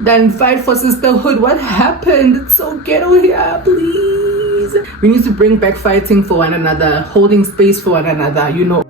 than fight for sisterhood. What happened? It's so ghetto here, please. We need to bring back fighting for one another, holding space for one another, you know.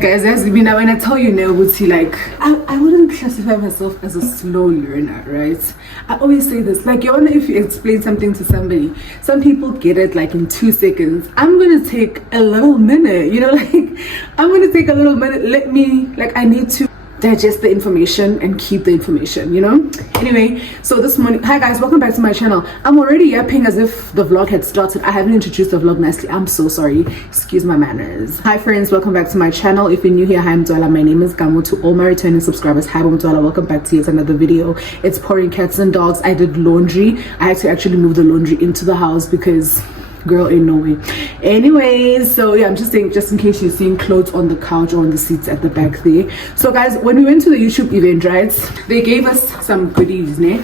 Guys, as when I tell you now, like I wouldn't classify myself as a slow learner, right? I always say this, like, you wonder if you explain something to somebody, some people get it like in 2 seconds. I'm gonna take a little minute, you know, like I'm gonna take a little minute. Let me, like, I need to digest the information and keep the information, you know. Anyway, so this morning, hi guys, welcome back to my channel. I'm already yapping as if the vlog had started. I haven't introduced the vlog nicely. I'm so sorry, excuse my manners. Hi friends, welcome back to my channel. If you're new here, hi, I'm Mtswala. My name is Gamo. To all my returning subscribers, hi, I'm Mtswala. Welcome back to yet another video. It's pouring cats and dogs. I did laundry. I had to actually move the laundry into the house because girl, ain't no way. Anyways, so yeah, I'm just saying, just in case you're seeing clothes on the couch or on the seats at the back there. So guys, when we went to the YouTube event, right, they gave us some goodies, ne?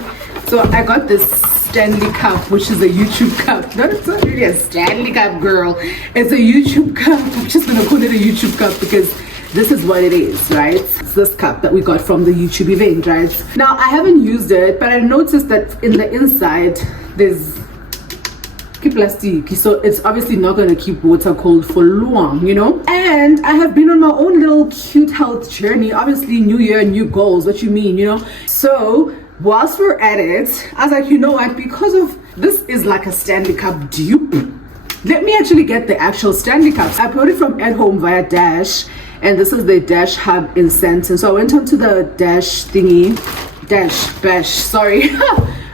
So I got this Stanley cup, which is a YouTube cup. No, it's not really a Stanley cup, girl. It's a YouTube cup. I'm just gonna call it a YouTube cup because this is what it is, right? It's this cup that we got from the YouTube event, right? Now, I haven't used it, but I noticed that in the inside, there's plastic, so it's obviously not going to keep water cold for long, you know. And I have been on my own little cute health journey. Obviously, new year, new goals. What you mean, you know? So whilst we're at it, I was like, you know what, because of this is like a Stanley Cup dupe, let me actually get the actual Stanley Cups. I bought it from at home via Dash, and this is the Dash hub in Sandton. So I went onto the Dash thingy, Bash, sorry.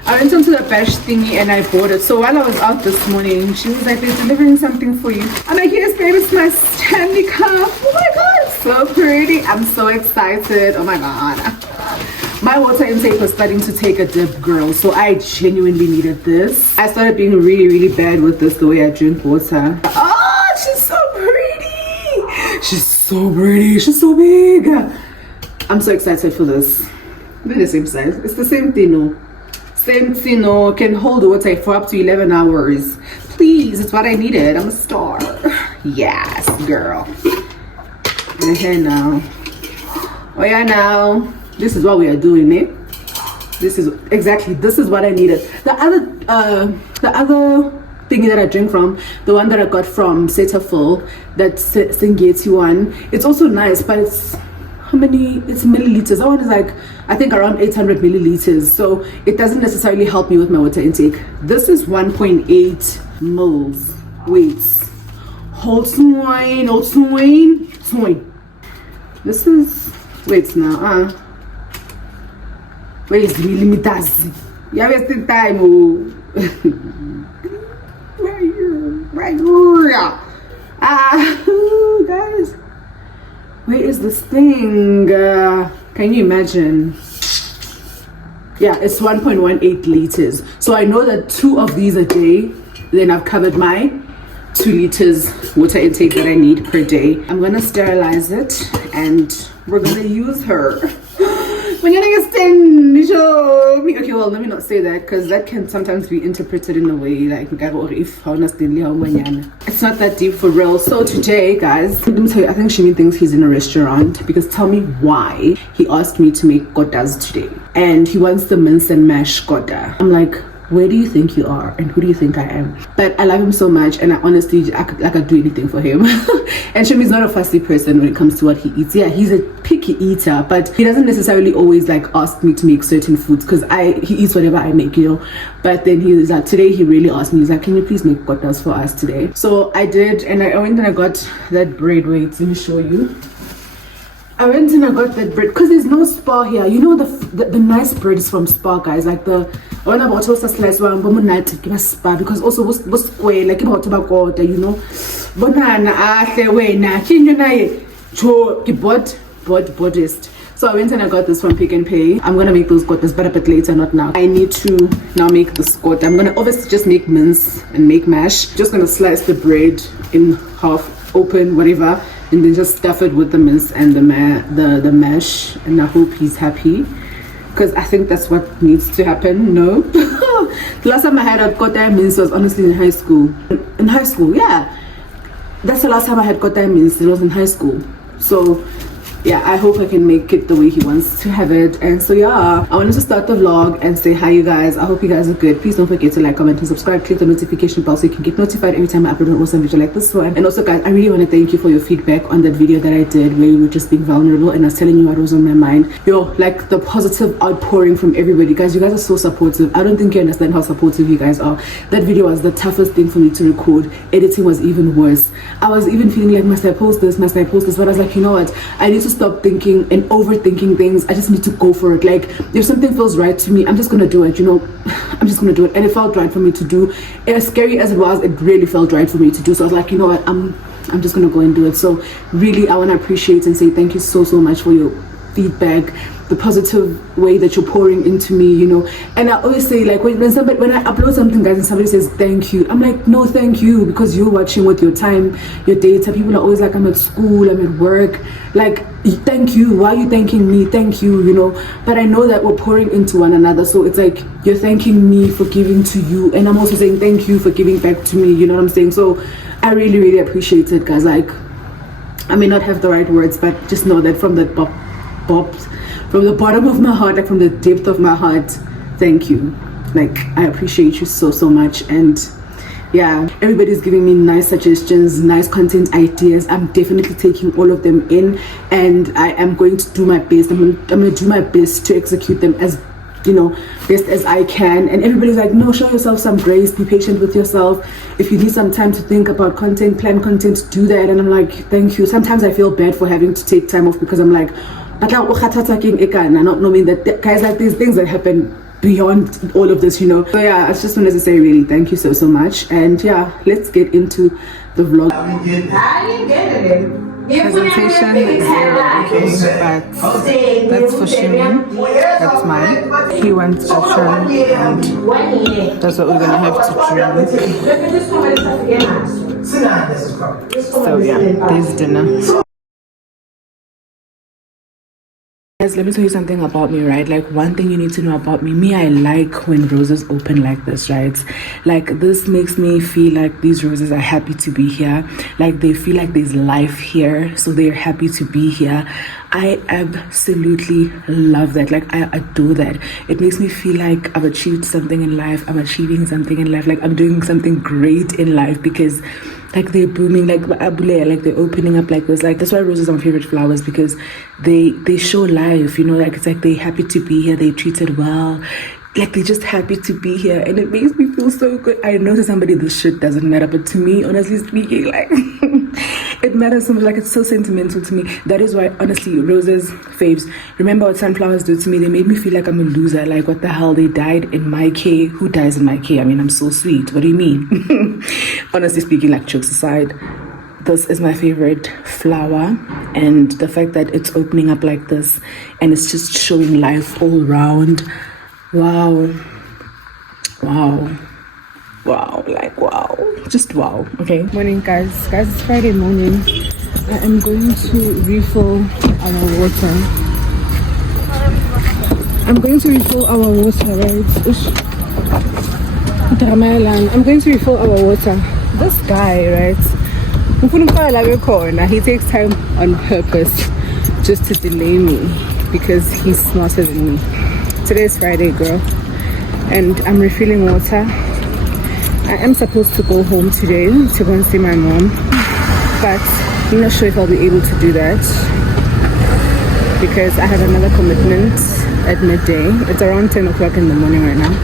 I went onto the Bash thingy and I bought it. So while I was out this morning, she was like, they're delivering something for you. I'm like, yes babe, it's my Stanley Cup. Oh my god, so pretty. I'm so excited. Oh my god. My water intake was starting to take a dip, girl. So I genuinely needed this. I started being really bad with this, the way I drink water. Oh, she's so pretty. She's so pretty. She's so big. I'm so excited for this. They're the same size. It's the same thing, no? Same thing, no? Can hold water for up to 11 hours. Please, it's what I needed. I'm a star. Yes, girl. Okay, now. Oh yeah, now. This is what we are doing, eh? This is exactly, this is what I needed. The other thingy that I drink from, the one that I got from Sisterhood, that Singeti one, it's also nice, but it's, how many, it's milliliters. That one is like, I think around 800 milliliters. So it doesn't necessarily help me with my water intake. This is 1.8 mils. Wait, hold swine. This is, wait now, where is the millimeters? You have wasted time, oh. Right here. Guys, where is this thing? Can you imagine? Yeah, it's 1.18 liters. So I know that 2 of these a day, then I've covered my 2 liters water intake that I need per day. I'm gonna sterilize it and we're gonna use her. Okay, well, let me not say that because that can sometimes be interpreted in a way like it's not that deep for real. So today, guys, let me tell you, I think Shimi thinks he's in a restaurant because tell me why he asked me to make kotas today and he wants the mince and mash kota. I'm like, where do you think you are and who do you think I am? But I love him so much and I honestly, I could do anything for him. And Shimi's not a fussy person when it comes to what he eats. Yeah, he's a picky eater, but he doesn't necessarily always like ask me to make certain foods because he eats whatever I make, you know. But then he was like, today he really asked me, he's like, can you please make kotas for us today? So I did, and I went and I got that bread. Wait, let me show you. I went and I got that bread because there's no Spar here. You know the nice bread is from Spar, guys. Like the one about also slice one, but Spar because also was square like about Kota, you know. Banana bought. So I went and I got this from Pick and Pay. I'm gonna make those kotas, but a bit later, not now. I need to now make this kota. I'm gonna obviously just make mince and make mash. Just gonna slice the bread in half, open, whatever. and then just stuff it with the mince and the mash, and I hope he's happy, because I think that's what needs to happen. No. The last time I had a Kota mince was honestly in high school. Yeah, that's the last time I had Kota mince. It was in high school. So yeah, I hope I can make it the way he wants to have it. And so yeah, I wanted to start the vlog and say hi, you guys. I hope you guys are good. Please don't forget to like, comment, and subscribe. Click the notification bell so you can get notified every time I upload an awesome video like this one. And also guys, I really want to thank you for your feedback on that video that I did where you were just being vulnerable and I was telling you what was on my mind. Yo, like the positive outpouring from everybody. Guys, you guys are so supportive. I don't think you understand how supportive you guys are. That video was the toughest thing for me to record. Editing was even worse. I was even feeling like, must I post this? But I was like, you know what, I need to stop thinking and overthinking things. I just need to go for it. Like, if something feels right to me, I'm just gonna do it, you know. I'm just gonna do it. And it felt right for me to do. As scary as it was, it really felt right for me to do. So I was like, you know what, I'm just gonna go and do it. So really, I want to appreciate and say thank you so much for your feedback, the positive way that you're pouring into me, you know. And I always say, like, when I upload something, guys, and somebody says thank you, I'm like, no, thank you, because you're watching with your time, your data. People are always like, I'm at school, I'm at work, like, thank you, why are you thanking me? Thank you, you know. But I know that we're pouring into one another, so it's like you're thanking me for giving to you, and I'm also saying thank you for giving back to me, you know what I'm saying? So I really appreciate it, guys. Like, I may not have the right words, but just know that from the from the bottom of my heart, like from the depth of my heart, thank you. Like, I appreciate you so much. And yeah, everybody's giving me nice suggestions, nice content ideas. I'm definitely taking all of them in, and I am going to do my best. I'm going to do my best to execute them as, you know, best as I can. And everybody's like, no, show yourself some grace, be patient with yourself. If you need some time to think about content, plan content, do that. And I'm like, thank you. Sometimes I feel bad for having to take time off, because I'm like, but not knowing that, guys, like, these things that happen beyond all of this, you know. So yeah, I just wanted to say really thank you so much. And yeah, let's get into the vlog. Presentation 0, okay, but that's for Shimi, that's mine. He wants a turn, and that's what we're gonna have to drink. So yeah, there's dinner. Guys, let me tell you something about me, right? Like, one thing you need to know about me, I like when roses open like this, right? Like, this makes me feel like these roses are happy to be here. Like, they feel like there's life here, so they're happy to be here. I absolutely love that. Like, I adore that. It makes me feel like I've achieved something in life. I'm achieving something in life. Like, I'm doing something great in life, because like, they're blooming, like abule, like they're opening up like this. Like, that's why roses are my favorite flowers, because they show life, you know. Like, it's like they're happy to be here, they're treated well, like they're just happy to be here, and it makes me feel so good. I know to somebody this shit doesn't matter, but to me, honestly speaking, like it matters so much. Like, it's so sentimental to me. That is why, honestly, roses, faves. Remember what sunflowers do to me? They made me feel like I'm a loser. Like, what the hell, they died in my care. Who dies in my care? I mean, I'm so sweet. What do you mean? Honestly speaking, like, jokes aside, this is my favorite flower, and the fact that it's opening up like this and it's just showing life all around. Wow, like wow, just wow. Okay, morning guys, it's Friday morning. I am going to refill our water. I'm going to refill our water, right? I'm going to refill our water. This guy, right, he takes time on purpose just to delay me, because he's smarter than me. Today is Friday, girl, and I'm refilling water. I am supposed to go home today to go and see my mom, but I'm not sure if I'll be able to do that, because I have another commitment at midday. It's around 10 o'clock in the morning right now.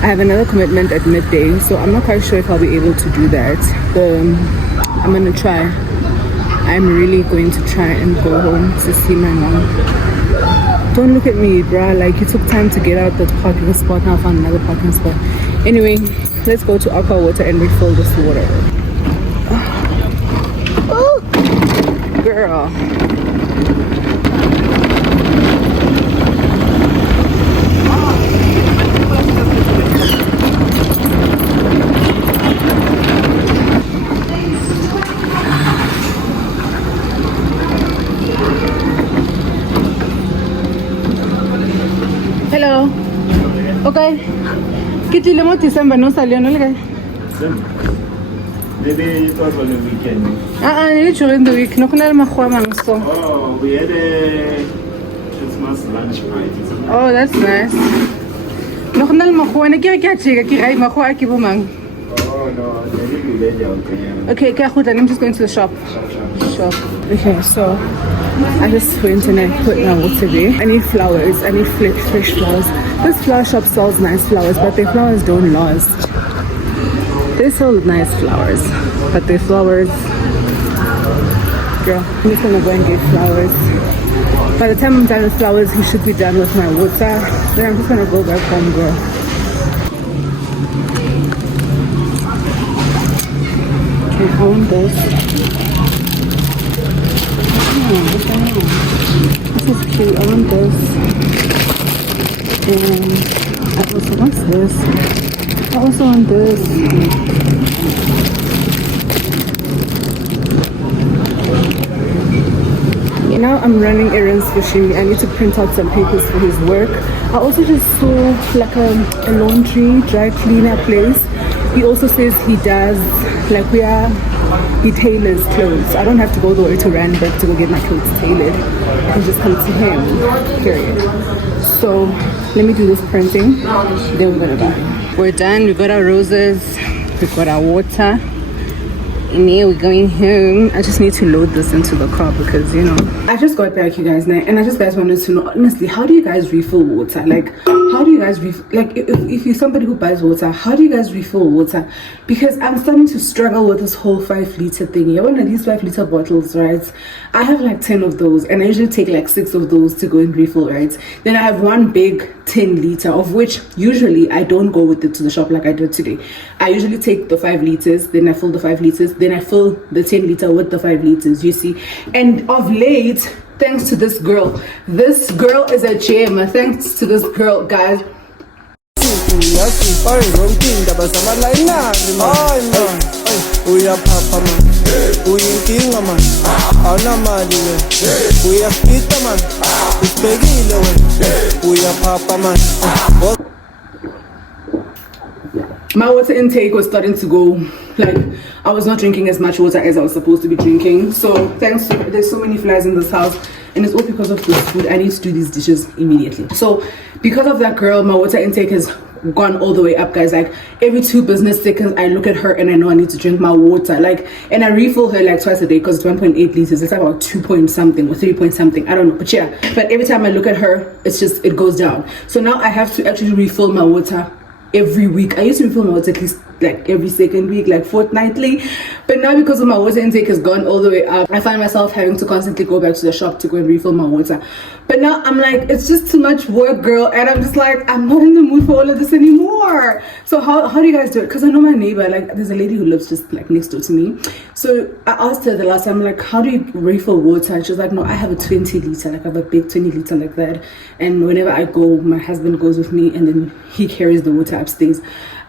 I have another commitment at midday, so I'm not quite sure if I'll be able to do that. I'm gonna try. I'm really going to try and go home to see my mom. Don't look at me, bruh. Like, you took time to get out that parking spot. Now I found another parking spot. Anyway, let's go to Aqua Water and refill this water. Oh, girl. Hello. Okay. Kitty mo December no salió no le. Maybe it was on the weekend. During the week. No kunal mahwa mang so. Oh, we had a Christmas lunch party. Oh, that's nice. No kunal mahwa na kaya chica kaya mahwa ki bumang. Oh no, maybe we let you okay, I'm just going to the shop. Shop. Okay, so I just went and I put my water there. I need flowers. I need fresh flowers. This flower shop sells nice flowers, but their flowers don't last. They sell nice flowers, but their flowers, girl, I'm just gonna go and get flowers. By the time I'm done with flowers, he should be done with my water. Then I'm just gonna go back home, girl. Okay, I want this. This is cute. I want this. And I also want this. I also want this. Now I'm running errands for Shimi. I need to print out some papers for his work. I also just saw like a laundry, dry cleaner place. He also says he does like he tailors clothes. I don't have to go all the way to Randburg to go get my clothes tailored. I can just come to him, period. So let me do this printing, then we're gonna buy. We're done. We got our roses, we got our water, and now we're going home. I just need to load this into the car because I just got back, you guys, and I just wanted to know honestly, how do you guys refill water? Like, how do you guys if you're somebody who buys water, how do you guys refill water? Because I'm starting to struggle with this whole 5-liter thing. You know, these 5-liter bottles, right? I have like 10 of those, and I usually take like 6 of those to go and refill, right? Then I have one big 10-liter, of which usually I don't go with it to the shop like I did today. I usually take the 5 liters, then I fill the 5 liters, then I fill the 10-liter with the 5 liters, you see. And of late, thanks to this girl is a gem. Thanks to this girl, guys. My water intake was starting to go, like I was not drinking as much water as I was supposed to be drinking. So thanks to, there's so many flies in this house, and it's all because of this food. I need to do these dishes immediately. So because of that girl, my water intake has gone all the way up, guys. Like every 2 business seconds I look at her and I know I need to drink my water, like, and I refill her like twice a day because it's 1.8 liters. It's about 2 point something or 3 point something, I don't know, but yeah. But every time I look at her, it's just, it goes down. So now I have to actually refill my water every week. I used to refill my water at least like every second week, like fortnightly, but now because of my water intake has gone all the way up, I find myself having to constantly go back to the shop to go and refill my water. But now I'm like, it's just too much work, girl, and I'm just like, I'm not in the mood for all of this anymore. So how do you guys do it? Because I know my neighbor, like there's a lady who lives just like next door to me. So I asked her the last time, like, how do you refill water? And she was like, no, I have a 20 liter, like I have a big 20 liter like that, and whenever I go, my husband goes with me and then he carries the water upstairs.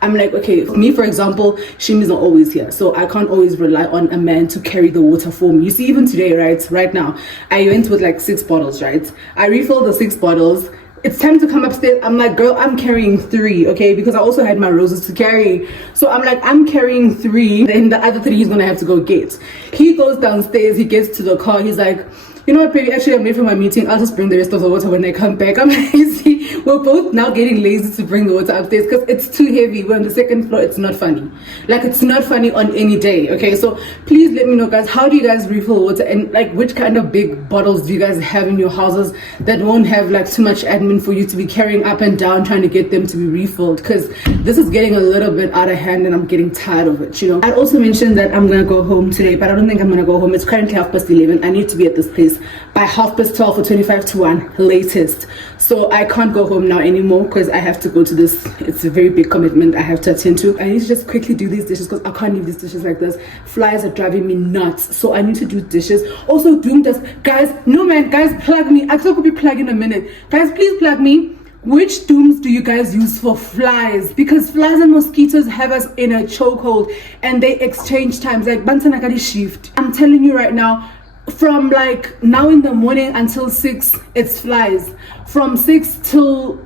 I'm like, okay, for me, for example, Shimi's not always here, so I can't always rely on a man to carry the water for me. You see, even today, right now, I went with like 6 bottles, right? I refilled the 6 bottles. It's time to come upstairs. I'm like, girl, I'm carrying 3, okay? Because I also had my roses to carry. So I'm like, I'm carrying 3, then the other 3 he's gonna have to go get. He goes downstairs, he gets to the car, he's like, you know what, baby, actually I'm late for my meeting. I'll just bring the rest of the water when I come back. I'm like, you see, we're both now getting lazy to bring the water upstairs because it's too heavy. We're on the 2nd floor. It's not funny. Like, it's not funny on any day, okay? So please let me know, guys, how do you guys refill water, and like which kind of big bottles do you guys have in your houses that won't have like too much admin for you to be carrying up and down trying to get them to be refilled? Because this is getting a little bit out of hand and I'm getting tired of it, you know. I'd also mentioned that I'm gonna go home today, but I don't think I'm gonna go home. It's currently 11:30. I need to be at this place by 12:30 or 25 to 1 latest. So I can't go home now anymore because I have to go to this. It's a very big commitment I have to attend to. I need to just quickly do these dishes because I can't leave these dishes like this. Flies are driving me nuts, so I need to do dishes. Also, Doom does, guys, no man, guys, plug me. I could be plugged in a minute. Guys, please plug me. Which dooms do you guys use for flies? Because flies and mosquitoes have us in a chokehold and they exchange times, like Bantanakari shift. I'm telling you right now, from like now in the morning until 6, it's flies. From 6 till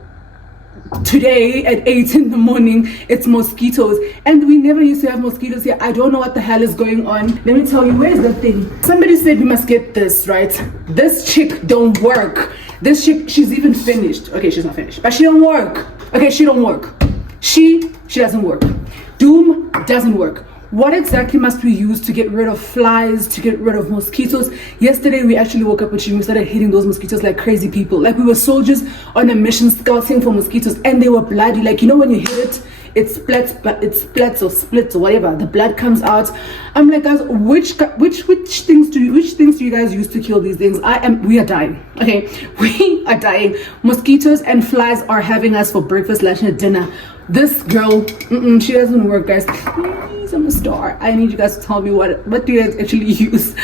today at 8 in the morning, it's mosquitoes. And we never used to have mosquitoes here. I don't know what the hell is going on. Let me tell you, where's the thing? Somebody said we must get this, right? This chick don't work. This chick, she's even finished. Okay, she's not finished, but she don't work. Okay, she don't work. She doesn't work. Doom doesn't work. What exactly must we use to get rid of flies, to get rid of mosquitoes? Yesterday, we actually woke up and we started hitting those mosquitoes like crazy people. Like we were soldiers on a mission scouting for mosquitoes, and they were bloody. Like, you know when you hit it, it splats or splits or whatever. The blood comes out. I'm like, guys, which things do you guys use to kill these things? We are dying. Okay, we are dying. Mosquitoes and flies are having us for breakfast, lunch, and dinner. This girl, she doesn't work, guys. Please, I'm a star. I need you guys to tell me what do you guys actually use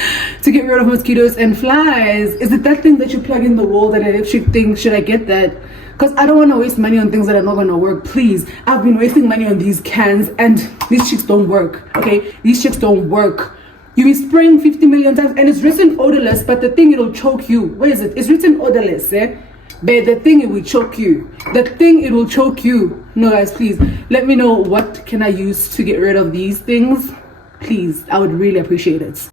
to get rid of mosquitoes and flies? Is it that thing that you plug in the wall, that electric thing? Should I get that? Because I don't want to waste money on things that are not going to work. Please, I've been wasting money on these cans, and these chicks don't work. Okay, these chicks don't work. You be spraying 50 million times, and it's written odorless, but the thing, it'll choke you. What is it? It's written odorless, eh? But the thing, it will choke you. The thing, it will choke you. No, guys, please let me know what can I use to get rid of these things. Please, I would really appreciate it.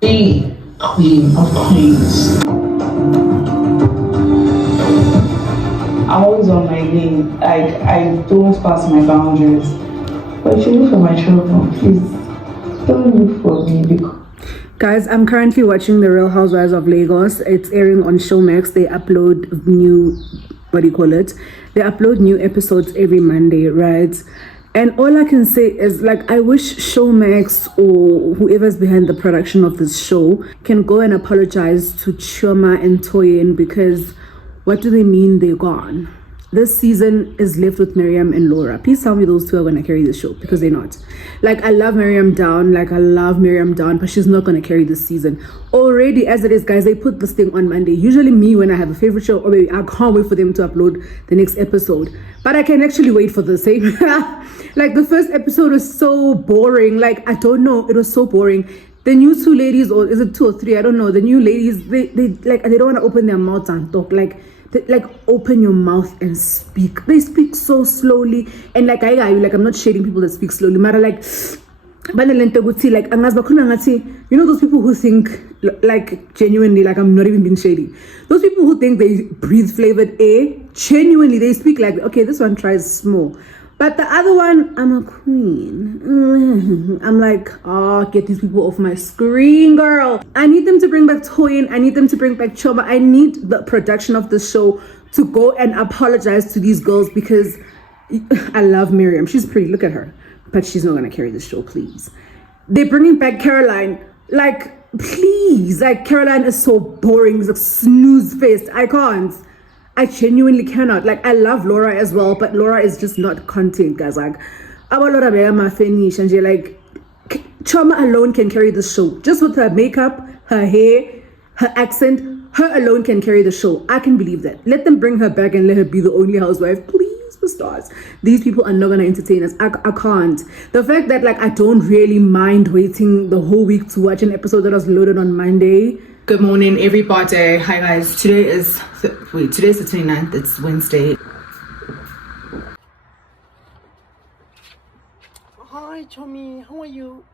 The queen of queens. I'm always on my lane. I don't pass my boundaries. But if you look for my children, please don't look for me because. Guys, I'm currently watching The Real Housewives of Lagos. It's airing on Showmax. They upload new, they upload new episodes every Monday, right? And all I can say is, like, I wish Showmax or whoever's behind the production of this show can go and apologize to Chioma and Toyin, because what do they mean they're gone? This season is left with Miriam and Laura. Please tell me those two are going to carry the show, because they're not. Like, I love Miriam down, but she's not going to carry this season. Already, as it is, guys, they put this thing on Monday. Usually me, when I have a favorite show, I can't wait for them to upload the next episode. But I can actually wait for the same. Like, the first episode was so boring. Like, I don't know. It was so boring. The new two ladies, or is it 2 or 3? I don't know. The new ladies, they don't want to open their mouths and talk. Like, open your mouth and speak. They speak so slowly, and I'm not shading people that speak slowly. Mara, like you know those people who think like genuinely, like, I'm not even being shady. Those people who think they breathe flavored air, genuinely they speak like, okay, this one tries small, but the other one, I'm a queen. I'm like, oh, get these people off my screen, girl. I need them to bring back Toyin. I need them to bring back Choma. I need the production of the show to go and apologize to these girls, because I love Miriam. She's pretty. Look at her. But she's not going to carry the show, please. They're bringing back Caroline. Like, please. Like, Caroline is so boring. It's like snooze-faced. I can't. I genuinely cannot. Like, I love Laura as well, but Laura is just not content, guys. Like, Laura finish, and you're like, Choma alone can carry the show. Just with her makeup, her hair, her accent, her alone can carry the show. I can believe that. Let them bring her back and let her be the only housewife, please, for stars. These people are not gonna entertain us. I can't. The fact that, like, I don't really mind waiting the whole week to watch an episode that was loaded on Monday. Good morning, everybody. Hi, guys. Today's the 29th. It's Wednesday. Hi, Chummy. How are you?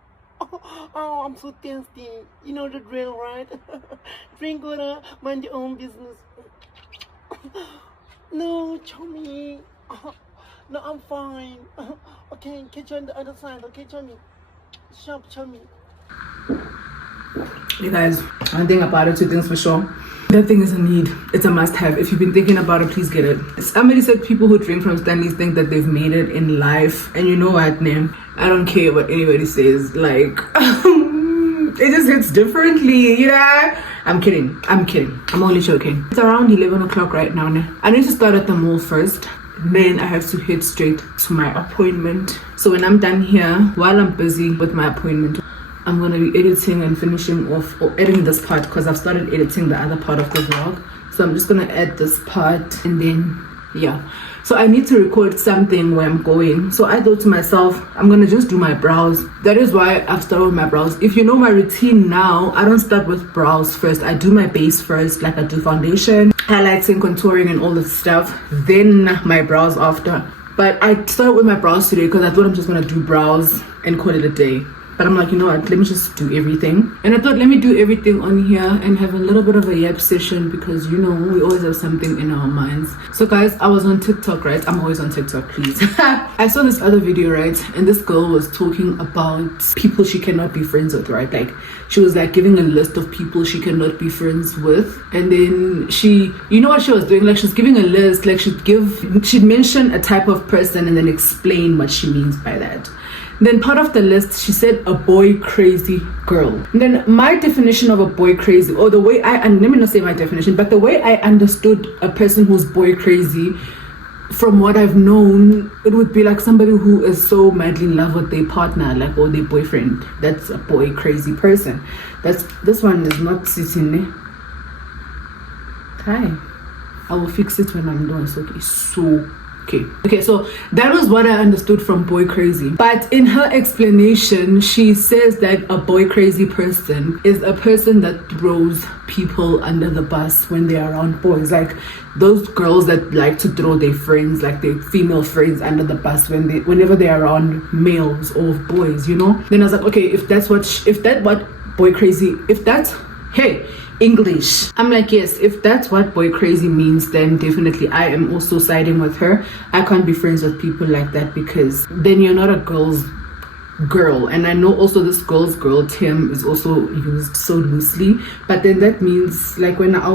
Oh, I'm so thirsty. You know the drill, right? Drink water, mind your own business. No, Chummy. No, I'm fine. Okay, catch you on the other side. Okay, Chummy. Sharp, Chummy. You guys, one thing about it, 2 things for sure. That thing is a need. It's a must-have. If you've been thinking about it, please get it. Somebody said people who drink from Stanley's think that they've made it in life. And you know what, man? I don't care what anybody says. Like, it just hits differently, you know? I'm kidding. I'm only joking. It's around 11 o'clock right now. I need to start at the mall first. Then I have to head straight to my appointment. So when I'm done here, while I'm busy with my appointment, I'm going to be editing and finishing off, or editing this part, because I've started editing the other part of the vlog. So I'm just going to add this part, and then, yeah. So I need to record something where I'm going. So I thought to myself, I'm going to just do my brows. That is why I've started with my brows. If you know my routine now, I don't start with brows first. I do my base first, like I do foundation. highlighting, contouring, and all this stuff. Then my brows after. But I started with my brows today because I thought I'm just gonna do brows and call it a day. But I'm like, you know what, let me just do everything. And I thought, let me do everything on here and have a little bit of a yap session because, you know, we always have something in our minds. So guys, I was on TikTok, right? I'm always on TikTok, please. I saw this other video, right? And this girl was talking about people she cannot be friends with, right? Like, she was like giving a list of people she cannot be friends with. And then she, you know what she was doing? Like, she's giving a list, like she'd mention a type of person and then explain what she means by that. Then part of the list, she said a boy crazy girl. And then my definition of a boy crazy, or the way and let me not say my definition, but the way I understood a person who's boy crazy, from what I've known, it would be like somebody who is so madly in love with their partner, like, or their boyfriend. That's a boy crazy person. This one is not sitting. Hi. I will fix it when I'm done. It's okay. So okay, so that was what I understood from boy crazy. But in her explanation, she says that a boy crazy person is a person that throws people under the bus when they're around boys, like those girls that like to throw their friends, like their female friends, under the bus whenever they're around males or boys, you know. Then I was like, okay, if that's English. I'm like, yes, if that's what boy crazy means, then definitely I am also siding with her. I can't be friends with people like that because then you're not a girl's girl. And I know also this girl's girl term is also used so loosely, but then that means like when and I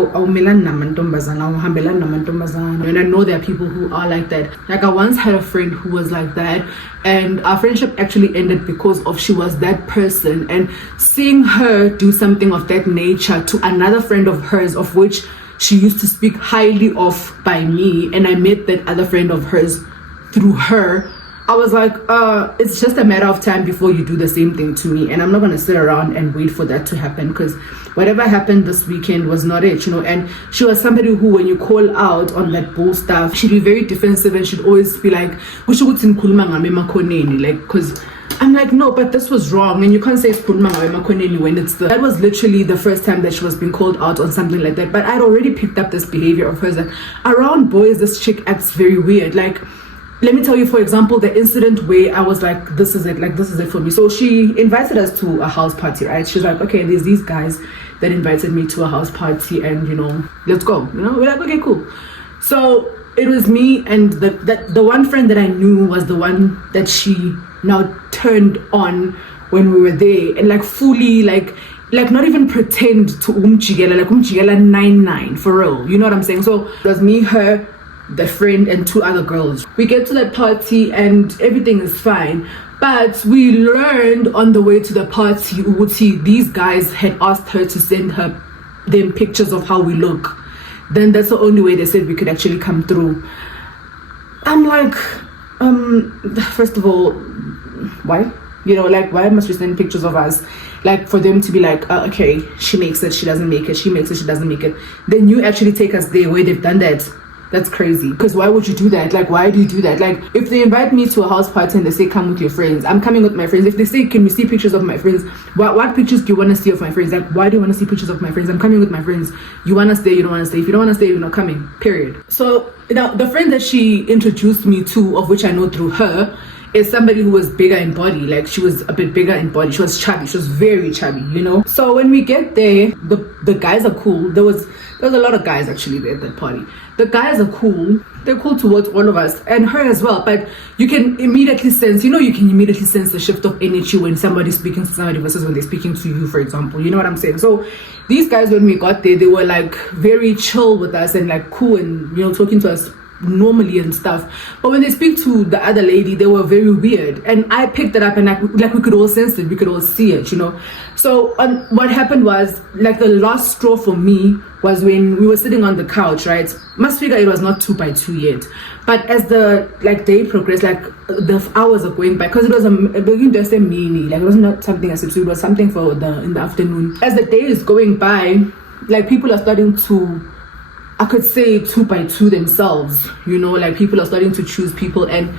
know there are people who are like that. Like I once had a friend who was like that, and our friendship actually ended because of she was that person, and seeing her do something of that nature to another friend of hers, of which she used to speak highly of by me, and I met that other friend of hers through her. I was like, it's just a matter of time before you do the same thing to me, and I'm not gonna sit around and wait for that to happen, because whatever happened this weekend was not it, you know. And she was somebody who, when you call out on that bull stuff, she'd be very defensive and she'd always be like, like, because I'm like, no, but this was wrong, and you can't say when it's that was literally the first time that she was being called out on something like that. But I'd already picked up this behavior of hers that around boys, this chick acts very weird. Like, let me tell you, for example, the incident where I was like, this is it for me. So she invited us to a house party, right? She's like, okay, there's these guys that invited me to a house party, and, you know, let's go. You know, we're like, okay, cool. So it was me, and the one friend that I knew was the one that she now turned on when we were there, and like fully like not even pretend to umjigela 99 for real. You know what I'm saying? So it was me, her, the friend, and two other girls. We get to that party and everything is fine, but we learned on the way to the party these guys had asked her to send them pictures of how we look. Then that's the only way they said we could actually come through. I'm like, first of all, why? You know, like, why must we send pictures of us? Like, for them to be like, okay, she makes it, she doesn't make it, she makes it, she doesn't make it. Then you actually take us there where they've done that. That's crazy. Because why would you do that? Like, why do you do that? Like, if they invite me to a house party and they say, come with your friends, I'm coming with my friends. If they say, can we see pictures of my friends? What pictures do you want to see of my friends? Like, why do you want to see pictures of my friends? I'm coming with my friends. You want to stay, you don't want to stay. If you don't want to stay, you're not coming, period. So now the friend that she introduced me to, of which I know through her, is somebody who was bigger in body. Like, she was a bit bigger in body. She was chubby. She was very chubby, you know. So when we get there, the guys are cool. There was a lot of guys actually there at that party. The guys are cool. They're cool towards all of us, and her as well. But you can immediately sense, the shift of energy when somebody's speaking to somebody versus when they're speaking to you, for example. You know what I'm saying? So these guys, when we got there, they were like very chill with us and like cool and, you know, talking to us normally and stuff. But when they speak to the other lady, they were very weird, and I picked it up, and like we could all sense it, we could all see it, you know. So what happened was, like, the last straw for me was when we were sitting on the couch, right? Must figure it was not 2 by 2 yet, but as the day progressed, like the hours are going by, because it was a mini, like it was not something as it was something for in the afternoon. As the day is going by, like, people are starting to, I could say, 2 by 2 themselves, you know, like people are starting to choose people, and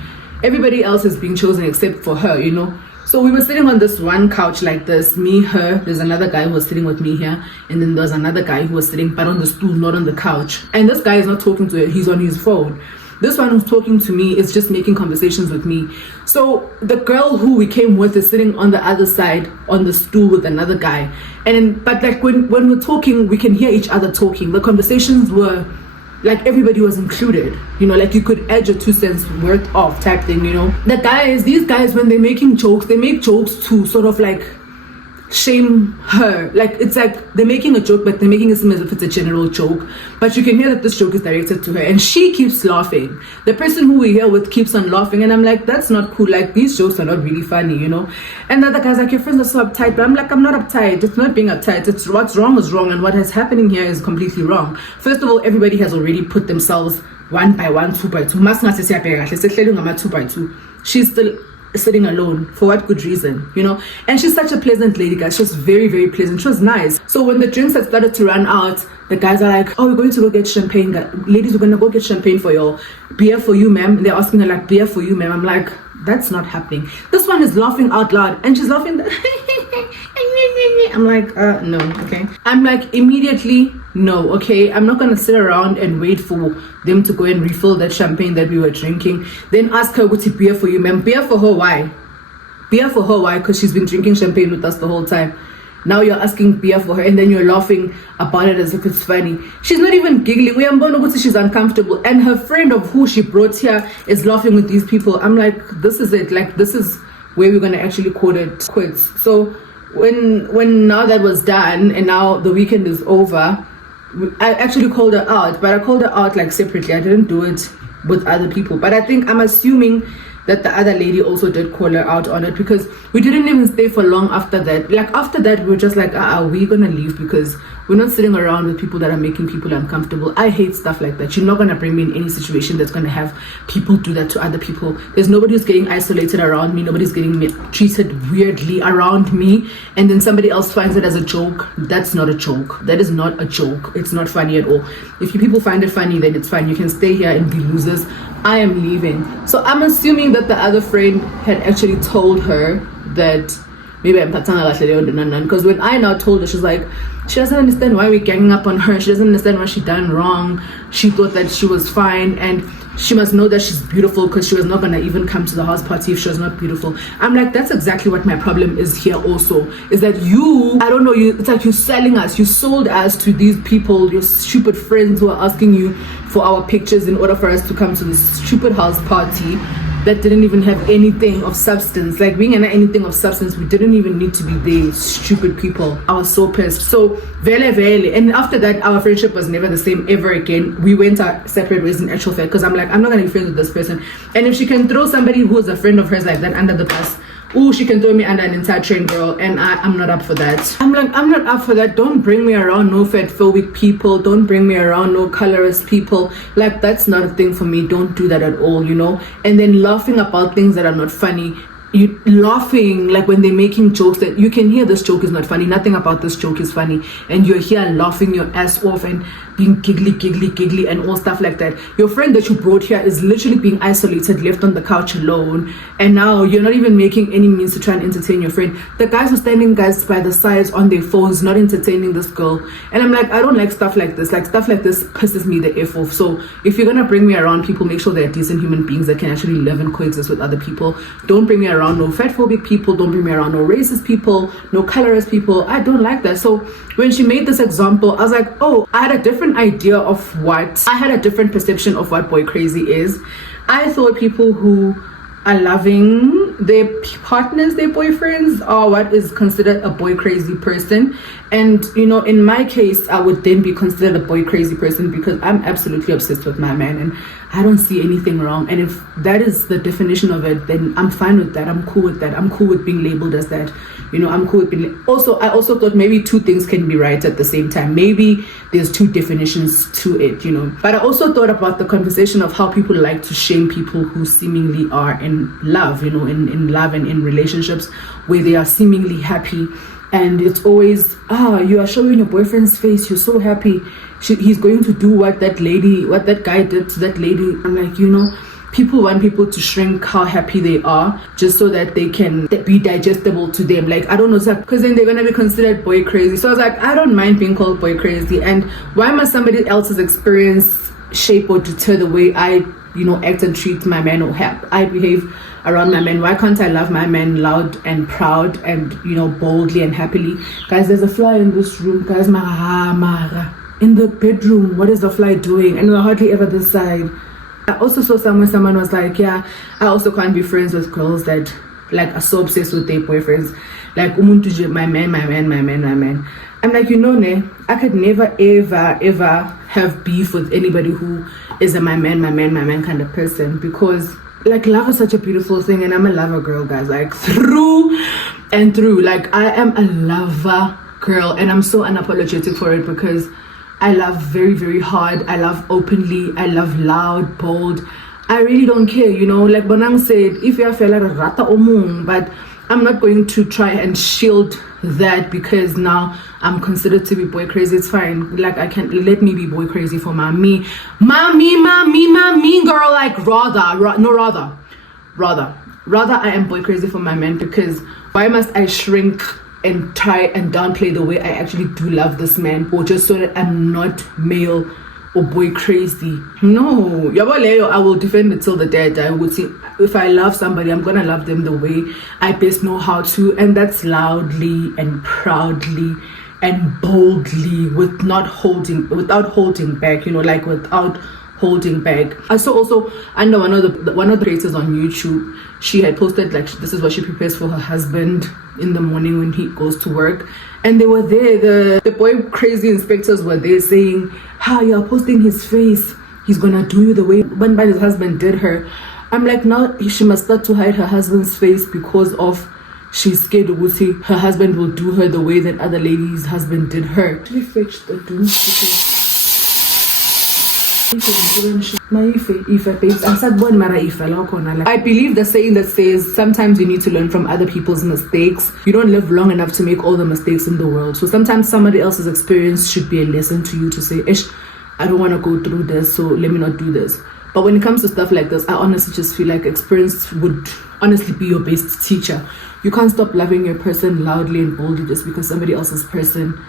everybody else is being chosen except for her, you know. So we were sitting on this one couch like this, me, her, there's another guy who was sitting with me here, and then there's another guy who was sitting but on the stool, not on the couch. And this guy is not talking to her, he's on his phone. This one who's talking to me is just making conversations with me. So the girl who we came with is sitting on the other side on the stool with another guy. But like when we're talking, we can hear each other talking. The conversations were like everybody was included, like you could add your 2 cents worth of type thing, these guys, when they're making jokes, they make jokes to sort of like shame her. Like it's like they're making a joke, but they're making it seem as if it's a general joke, but you can hear that this joke is directed to her, and she keeps laughing. The person who we're here with keeps on laughing, and I'm like, that's not cool. Like these jokes are not really funny, And the other guy's like, your friends are so uptight, but I'm like, I'm not uptight. It's not being uptight. It's what's wrong is wrong, and what is happening here is completely wrong. First of all, everybody has already put themselves 1 by 1, 2 by 2. She's still sitting alone. For what good reason, And she's such a pleasant lady, guys. She was very, very pleasant. She was nice. So when the drinks had started to run out, the guys are like, oh, we're going to go get champagne. Ladies, we're going to go get champagne for y'all. Beer for you, ma'am. They're asking her like, beer for you, ma'am. I'm like, that's not happening. This one is laughing out loud, and she's laughing. I'm like, no, okay. I'm like, immediately, no, okay. I'm not gonna sit around and wait for them to go and refill that champagne that we were drinking. Then ask her, what's beer for you, ma'am? Beer for her, why? Beer for her, why? Because she's been drinking champagne with us the whole time. Now you're asking beer for her, and then you're laughing about it as if it's funny. She's not even giggling. We are she's uncomfortable, and her friend of who she brought here is laughing with these people. I'm like, this is it. Like this is where we're gonna actually call it quits. So when now that was done, and now the weekend is over, I actually called her out, but I called her out like separately. I didn't do it with other people, but I'm assuming that the other lady also did call her out on it, because we didn't even stay for long after that. Like after that, we were just like, we're gonna leave, because we're not sitting around with people that are making people uncomfortable. I hate stuff like that. You're not gonna bring me in any situation that's gonna have people do that to other people. There's nobody who's getting isolated around me. Nobody's getting treated weirdly around me, and then somebody else finds it as a joke. That's not a joke. That is not a joke. It's not funny at all. If you people find it funny, then it's fine. You can stay here and be losers. I am leaving. So I'm assuming that the other friend had actually told her that maybe I'm patana, because when I now told her, she's like, she doesn't understand why we're ganging up on her. She doesn't understand what she done wrong. She thought that she was fine, and she must know that she's beautiful, because she was not gonna even come to the house party if she was not beautiful. I'm like, that's exactly what my problem is here also, is that it's like you're selling us. You sold us to these people, your stupid friends who are asking you for our pictures in order for us to come to this stupid house party that didn't even have anything of substance. Like being anything of substance, we didn't even need to be there. Stupid people. I was so pissed. So vele. And after that, our friendship was never the same ever again. We went our separate ways in actual fact, because I'm like, I'm not gonna be friends with this person. And if she can throw somebody who's a friend of hers like that under the bus, she can throw me under an entire train, girl, and I'm not up for that. I'm like, I'm not up for that. Don't bring me around no fatphobic people. Don't bring me around no colorist people. Like, that's not a thing for me. Don't do that at all, And then laughing about things that are not funny. You laughing like when they're making jokes that you can hear this joke is not funny. Nothing about this joke is funny, and you're here laughing your ass off and being giggly and all stuff like that. Your friend that you brought here is literally being isolated, left on the couch alone, and now you're not even making any means to try and entertain your friend. The guys are standing by the sides on their phones, not entertaining this girl. And I'm like, I don't like stuff like this. Like, stuff like this pisses me the F off. So if you're gonna bring me around people, make sure they're decent human beings that can actually live and coexist with other people. Don't bring me around no fatphobic people. Don't bring me around no racist people, no colorist people. I don't like that. So when she made this example, I was like, I had a different perception of what boy crazy is. I thought people who are loving their partners, their boyfriends, are what is considered a boy crazy person. And in my case, I would then be considered a boy crazy person, because I'm absolutely obsessed with my man and I don't see anything wrong. And if that is the definition of it, then I'm fine with that. I'm cool with that. I'm cool with being labeled as that. I'm cool with being... I also thought maybe two things can be right at the same time. Maybe there's two definitions to it, But I also thought about the conversation of how people like to shame people who seemingly are in love, in love and in relationships where they are seemingly happy. And it's always, you are showing your boyfriend's face, you're so happy. He's going to do what that guy did to that lady. I'm like, people want people to shrink how happy they are just so that they can be digestible to them. Like, I don't know, because then they're gonna be considered boy crazy. So I was like, I don't mind being called boy crazy, and why must somebody else's experience shape or deter the way I, you know, act and treat my man, or I behave around my man? Why can't I love my man loud and proud and, you know, boldly and happily? Guys, there's a fly in this room. Guys, in the bedroom, what is the fly doing? And we're hardly ever this side. I also saw somewhere someone was like, yeah, I also can't be friends with girls that like are so obsessed with their boyfriends. Like, my man. I'm like, you know, ne, I could never ever have beef with anybody who is a my man kind of person, because like love is such a beautiful thing, and I'm a lover girl, guys, like through and through. Like, I am a lover girl, and I'm so unapologetic for it, because I love very, very hard. I love openly. I love loud, bold. I really don't care, you know. Like Bonang said, if you're fella rata omung, but I'm not going to try and shield that because now I'm considered to be boy crazy. It's fine. Like, I can let me be boy crazy for my me girl. Like, rather I am boy crazy for my man, because why must I shrink and try and downplay the way I actually do love this man, or just so that I'm not male or boy crazy? No, I will defend it till the dead. I would say, if I love somebody, I'm gonna love them the way I best know how to, and that's loudly and proudly and boldly, without holding back, you know, like without holding back. I saw also under one of the creators on YouTube, she had posted like this is what she prepares for her husband in the morning when he goes to work, and they were there, the boy crazy inspectors were there saying, how you're posting his face, he's gonna do you the way when his husband did her. I'm like, now she must start to hide her husband's face because of she's scared of her husband will do her the way that other ladies' husband did her. Let me fetch the doom. I believe the saying that says sometimes you need to learn from other people's mistakes. You don't live long enough to make all the mistakes in the world. So sometimes somebody else's experience should be a lesson to you to say, Ish, I don't want to go through this, so let me not do this. But when it comes to stuff like this, I honestly just feel like experience would honestly be your best teacher. You can't stop loving your person loudly and boldly just because somebody else's person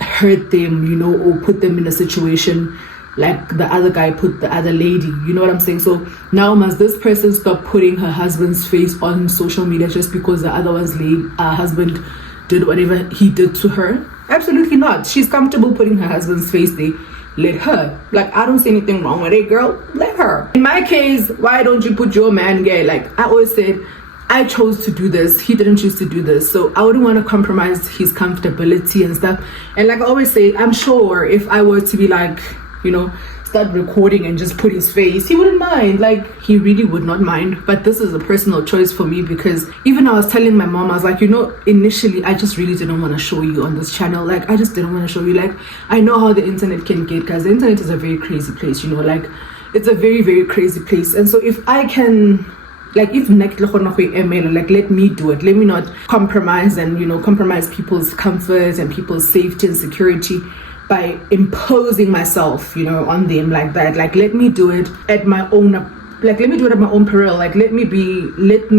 hurt them, you know, or put them in a situation like the other guy put the other lady, you know what I'm saying? So now must this person stop putting her husband's face on social media just because the other one's husband did whatever he did to her? Absolutely not. She's comfortable putting her husband's face there. Let her. Like, I don't see anything wrong with it, girl. Let her. In my case, why don't you put your man gay? Like, I always said, I chose to do this. He didn't choose to do this. So I wouldn't want to compromise his comfortability and stuff. And like I always say, I'm sure if I were to be like, you know, start recording and just put his face, he wouldn't mind. Like, he really would not mind. But this is a personal choice for me, because even I was telling my mom, I was like, you know, initially I just really didn't want to show you on this channel. Like, I just didn't want to show you. Like, I know how the internet can get, guys. The internet is a very crazy place, you know, like it's a very, very crazy place. And so if I can, like, if like let me do it, let me not compromise and, you know, compromise people's comfort and people's safety and security by imposing myself, you know, on them like that. Like, let me do it at my own, like, let me do it at my own peril. Like, let me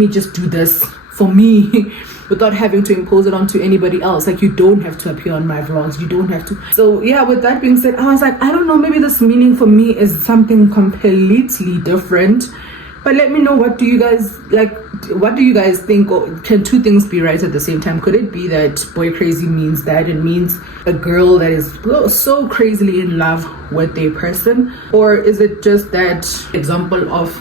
just do this for me without having to impose it onto anybody else. Like, you don't have to appear on my vlogs, you don't have to. So yeah, with that being said, I was like, I don't know, maybe this meaning for me is something completely different. But let me know, what do you guys like? What do you guys think? Or can two things be right at the same time? Could it be that boy crazy means that it means a girl that is so crazily in love with their person? Or is it just that example of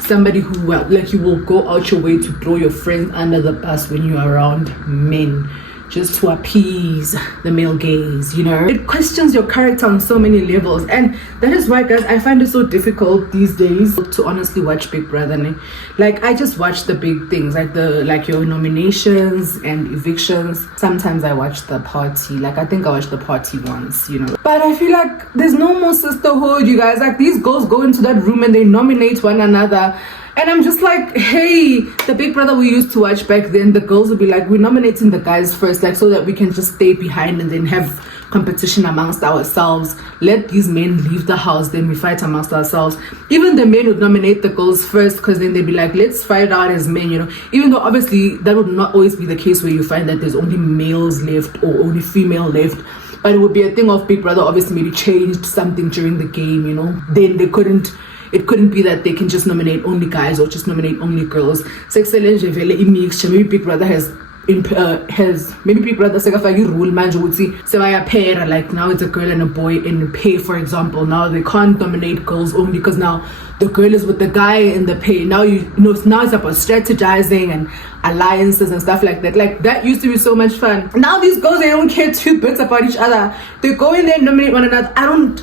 somebody who, well, like, you will go out your way to throw your friends under the bus when you're around men, just to appease the male gaze, you know? It questions your character on so many levels, and that is why, guys, I find it so difficult these days to honestly watch Big Brother. Like, I just watch the big things, like your nominations and evictions. Sometimes I watch the party, like I think I watched the party once, you know? But I feel like there's no more sisterhood, you guys. Like, these girls go into that room and they nominate one another. And I'm just like, hey, the Big Brother we used to watch back then, the girls would be like, we're nominating the guys first, like, so that we can just stay behind and then have competition amongst ourselves. Let these men leave the house, then we fight amongst ourselves. Even the men would nominate the girls first, because then they'd be like, let's fight out as men, you know. Even though obviously that would not always be the case where you find that there's only males left or only female left. But it would be a thing of Big Brother obviously maybe changed something during the game, you know. Then it couldn't be that they can just nominate only guys or just nominate only girls. Maybe Big Brother has maybe Big Brother sekafaki rule manje ukuthi sebayapera, like now it's a girl and a boy in pay, for example. Now they can't nominate girls only because now the girl is with the guy in the pay. Now now it's about strategizing and alliances and stuff like that. Like that used to be so much fun. Now these girls, they don't care two bits about each other. They go in there and nominate one another. I'm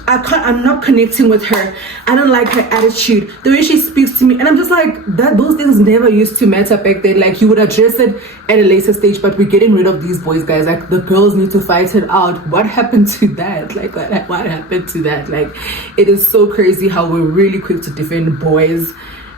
not connecting with her. I don't like her attitude, the way she speaks to me. And I'm just like, those things never used to matter back then. Like you would address it at a later stage, but we're getting rid of these boys, guys. Like the girls need to fight it out. What happened to that? Like what happened to that? Like it is so crazy how we're really quick to defend boys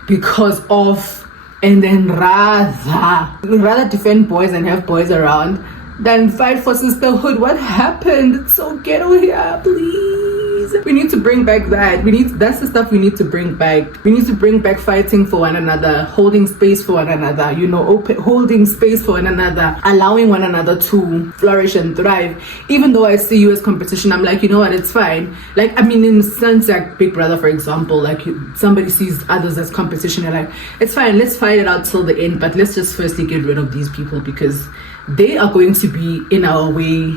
because of, and then rather defend boys and have boys around than fight for sisterhood. What happened? It's so ghetto here, please. We need to bring back that. That's the stuff we need to bring back. We need to bring back fighting for one another, holding space for one another, you know, holding space for one another, allowing one another to flourish and thrive. Even though I see you as competition, I'm like, you know what, it's fine. Like, I mean, in a sense, like Big Brother, for example, like somebody sees others as competition, you're like, it's fine, let's fight it out till the end, but let's just firstly get rid of these people because they are going to be in our way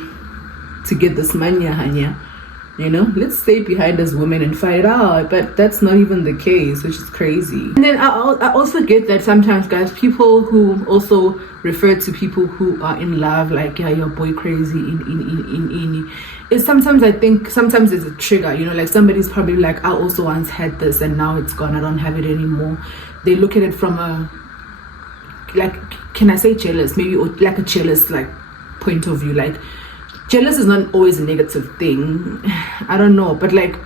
to get this mania hanya. You know, let's stay behind as women and fight out, but that's not even the case, which is crazy. And then I also get that sometimes, guys, people who also refer to people who are in love, like, yeah, your boy crazy in is sometimes, I think sometimes it's a trigger, you know, like somebody's probably like, I also once had this and now it's gone, I don't have it anymore. They look at it from a, like, can I say jealous, maybe, or like a jealous like point of view. Like jealous is not always a negative thing, I don't know, but like,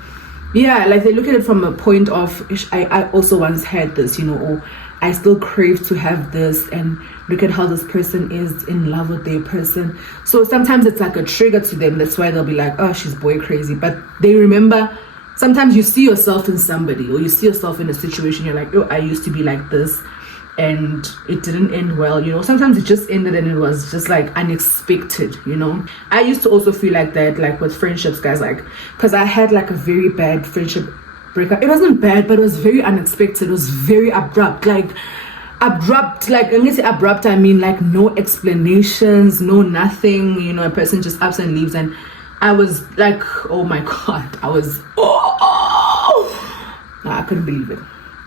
yeah, like they look at it from a point of, I also once had this, you know, or I still crave to have this, and look at how this person is in love with their person. So sometimes it's like a trigger to them. That's why they'll be like, oh, she's boy crazy. But they remember, sometimes you see yourself in somebody, or you see yourself in a situation, you're like, oh, I used to be like this and it didn't end well, you know. Sometimes it just ended and it was just like unexpected, you know. I used to also feel like that, like with friendships, guys, like, because I had like a very bad friendship breakup. It wasn't bad, but it was very unexpected. It was very abrupt, like when you say abrupt, I mean like no explanations, no nothing, you know. A person just ups and leaves, and I was like, oh my god, I was I couldn't believe it.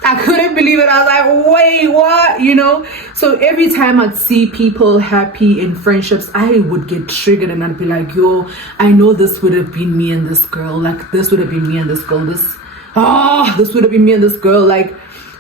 I was like, wait, what? You know? So every time I'd see people happy in friendships, I would get triggered and I'd be like, yo, I know this would have been me and this girl. Like, this would have been me and this girl. This would have been me and this girl. Like,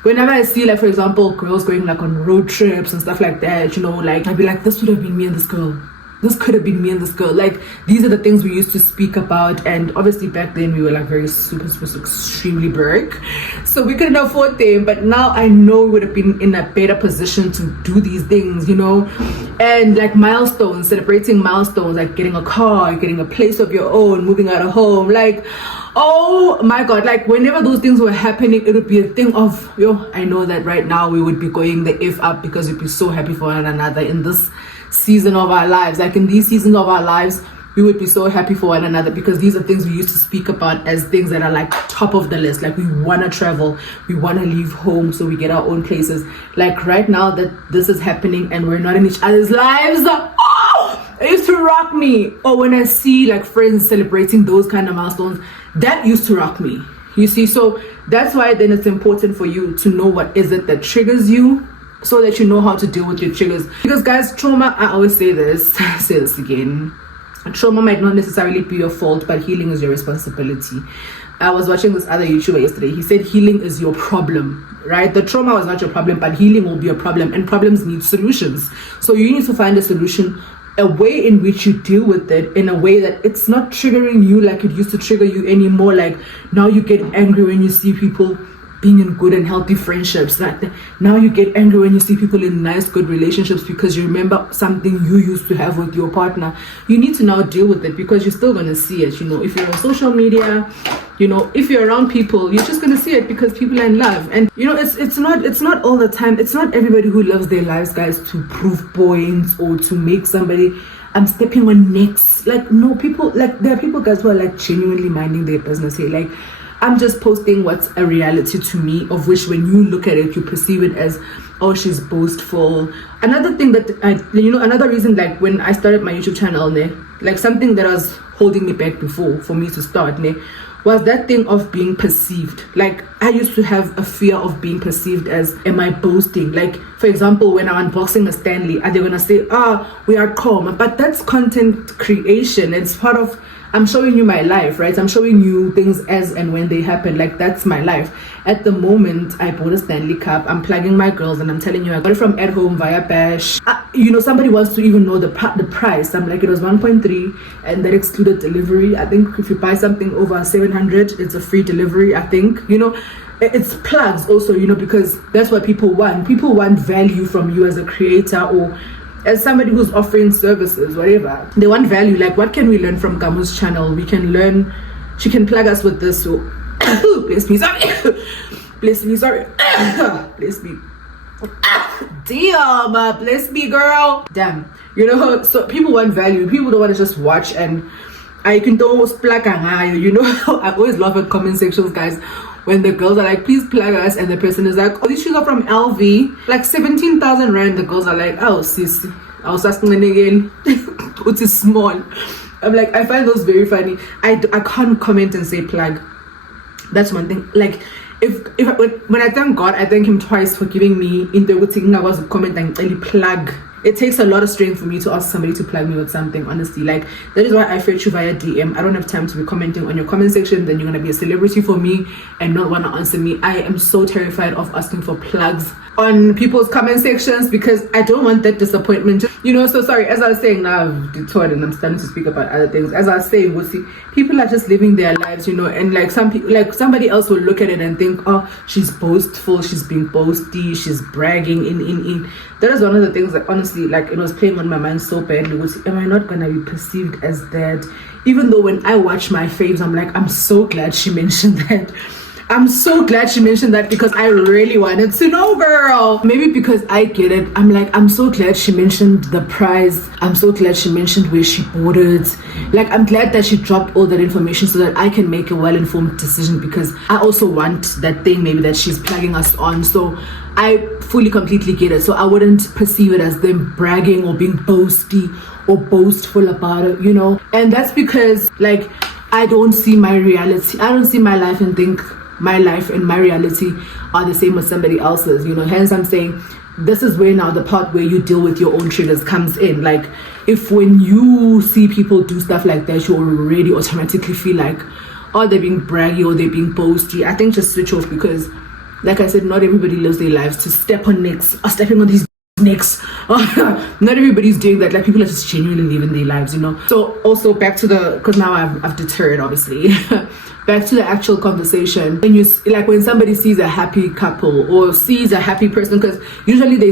whenever I see, like, for example, girls going like on road trips and stuff like that, you know, like, I'd be like, this would have been me and this girl. This could have been me and this girl. Like, these are the things we used to speak about. And obviously back then we were like very super extremely broke, so we couldn't afford them. But now I know we would have been in a better position to do these things, you know. And like milestones, celebrating milestones, like getting a car, getting a place of your own, moving out of home, like, oh my god, like whenever those things were happening, it would be a thing of, yo, I know that right now we would be going the F up because we'd be so happy for one another in this season of our lives. Like in these seasons of our lives, we would be so happy for one another because these are things we used to speak about as things that are like top of the list. Like we want to travel, we want to leave home so we get our own places. Like right now that this is happening and we're not in each other's lives, it used to rock me. Or when I see like friends celebrating those kind of milestones, that used to rock me, you see. So that's why then it's important for you to know what is it that triggers you, so that you know how to deal with your triggers. Because guys, trauma, I always say this, I'll say this again, trauma might not necessarily be your fault, but healing is your responsibility. I was watching this other YouTuber yesterday. He said healing is your problem, right? The trauma was not your problem, but healing will be a problem, and problems need solutions. So you need to find a solution, a way in which you deal with it in a way that it's not triggering you like it used to trigger you anymore. Like now you get angry when you see people being in good and healthy friendships. Like now you get angry when you see people in nice, good relationships because you remember something you used to have with your partner. You need to now deal with it because you're still going to see it. You know, if you're on social media, you know, if you're around people, you're just going to see it because people are in love. And you know, it's not all the time. It's not everybody who loves their lives, guys, to prove points or to make somebody I'm stepping on necks. Like, no, people, like, there are people, guys, who are like genuinely minding their business here. Like, I'm just posting what's a reality to me, of which when you look at it, you perceive it as, oh, she's boastful. Another thing that another reason, like when I started my YouTube channel, like something that was holding me back before for me to start, was that thing of being perceived. Like, I used to have a fear of being perceived as, am I boasting? Like, for example, when I'm unboxing a Stanley, are they gonna say, we are calm? But that's content creation. It's part of, I'm showing you my life, right? I'm showing you things as and when they happen. Like, that's my life. At the moment, I bought a Stanley cup. I'm plugging my girls and I'm telling you, I got it from at home via Bash. Somebody wants to even know the price. I'm like, it was 1.3 and that excluded delivery. I think if you buy something over 700, it's a free delivery, I think. It's plugs also, because that's what people want. People want value from you as a creator or as somebody who's offering services, whatever. They want value. Like, what can we learn from Gamu's channel? We can learn, she can plug us with this. So, bless me, sorry. Bless me, sorry. Bless me. Damn, bless me, girl. Damn. So people want value. People don't want to just watch and I can do plug. I always love at comment sections, guys, when the girls are like, please plug us, and the person is like, oh, these shoes are from LV, like 17,000 rand. The girls are like, oh, sis, I was asking again, it is small. I'm like, I find those very funny. I can't comment and say plug. That's one thing. Like, when I thank God, I thank him twice for giving me integrity. I was commenting and plug. It takes a lot of strength for me to ask somebody to plug me with something, honestly. Like, that is why I fetch you via DM. I don't have time to be commenting on your comment section. Then you're going to be a celebrity for me and not want to answer me. I am so terrified of asking for plugs on people's comment sections because I don't want that disappointment. So sorry, as I was saying, now I've detoured and I'm starting to speak about other things. As I was saying, people are just living their lives, and like some people, like somebody else will look at it and think, oh, she's boastful, she's being boasty, she's bragging in. That is one of the things that honestly, like, it was playing on my mind so badly. Am I not gonna be perceived as that? Even though when I watch my faves, I'm like, I'm so glad she mentioned that. I'm so glad she mentioned that because I really wanted to know, girl. Maybe because I get it. I'm like, I'm so glad she mentioned the price. I'm so glad she mentioned where she bought it. Like, I'm glad that she dropped all that information so that I can make a well-informed decision because I also want that thing maybe that she's plugging us on. So I fully, completely get it. So I wouldn't perceive it as them bragging or being boasty or boastful about it, And that's because, like, I don't see my reality. I don't see my life and think my life and my reality are the same as somebody else's, hence I'm saying this is where now the part where you deal with your own triggers comes in. Like, if when you see people do stuff like that, you already automatically feel like, oh, they're being braggy or they're being boasty, I think just switch off because, like I said, not everybody lives their lives to step on necks or stepping on these necks. Not everybody's doing that. Like, people are just genuinely living their lives, So also back to because now I've deterred, obviously. Back to the actual conversation. When somebody sees a happy couple or sees a happy person, because usually they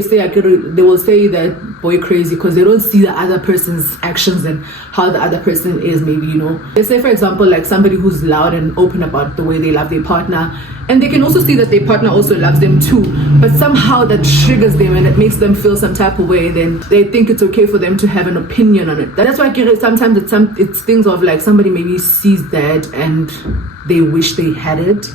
will say that boy crazy because they don't see the other person's actions and how the other person is, maybe, They say, for example, like somebody who's loud and open about the way they love their partner, and they can also see that their partner also loves them too, but somehow that triggers them and it makes them feel some type of way, then they think it's okay for them to have an opinion on it. That's why sometimes it's things of like somebody maybe sees that and they wish they had it,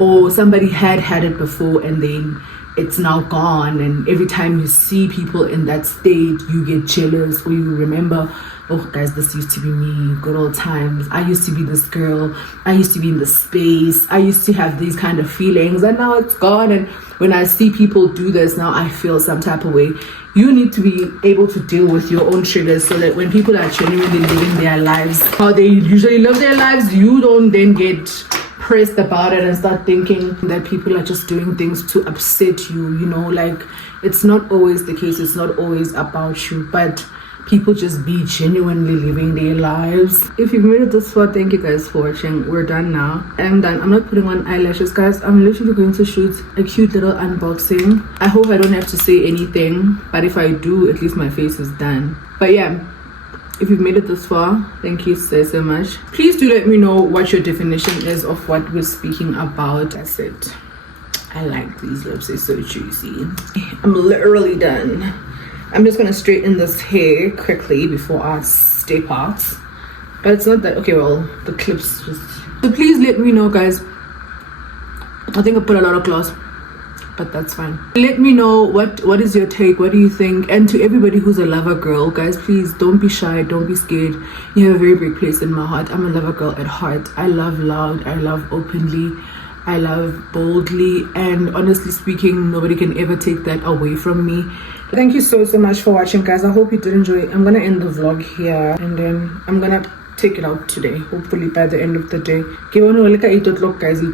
or somebody had it before and then it's now gone, and every time you see people in that state you get jealous or you remember, oh guys, this used to be me, good old times, I used to be this girl, I used to be in this space, I used to have these kind of feelings and now it's gone. And when I see people do this now, I feel some type of way. You need to be able to deal with your own triggers so that when people are genuinely living their lives how they usually live their lives, you don't then get pressed about it and start thinking that people are just doing things to upset you, like, it's not always the case. It's not always about you. But people just be genuinely living their lives. If you've made it this far, thank you guys for watching. We're done now. I'm done. I'm not putting on eyelashes, guys. I'm literally going to shoot a cute little unboxing. I hope I don't have to say anything, but if I do, at least my face is done. But yeah, if you've made it this far, thank you so much. Please do let me know what your definition is of what we're speaking about. That's it. I like these lips, they're so juicy. I'm literally done. I'm just gonna straighten this hair quickly before I step out. But it's not that, okay, well, the clips just... So please let me know, guys. I think I put a lot of gloss, but that's fine. Let me know what is your take, what do you think? And to everybody who's a lover girl, guys, please don't be shy, don't be scared. You have a very big place in my heart. I'm a lover girl at heart. I love loud, I love openly, I love boldly, and honestly speaking, nobody can ever take that away from me. Thank you so much for watching, guys. I hope you did enjoy. I'm gonna end the vlog here, and then I'm gonna take it out today, hopefully by the end of the day. Guys, you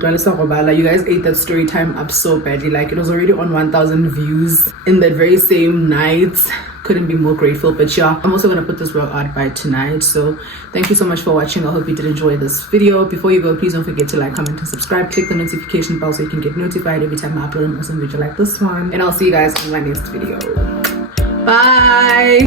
guys ate that story time up so badly. Like, it was already on 1,000 views in that very same night. Couldn't be more grateful. But yeah, I'm also gonna put this vlog out by tonight. So thank you so much for watching. I hope you did enjoy this video. Before you go, please don't forget to like, comment, and subscribe. Click the notification bell so you can get notified every time I upload an awesome video like this one. And I'll see you guys in my next video. Bye.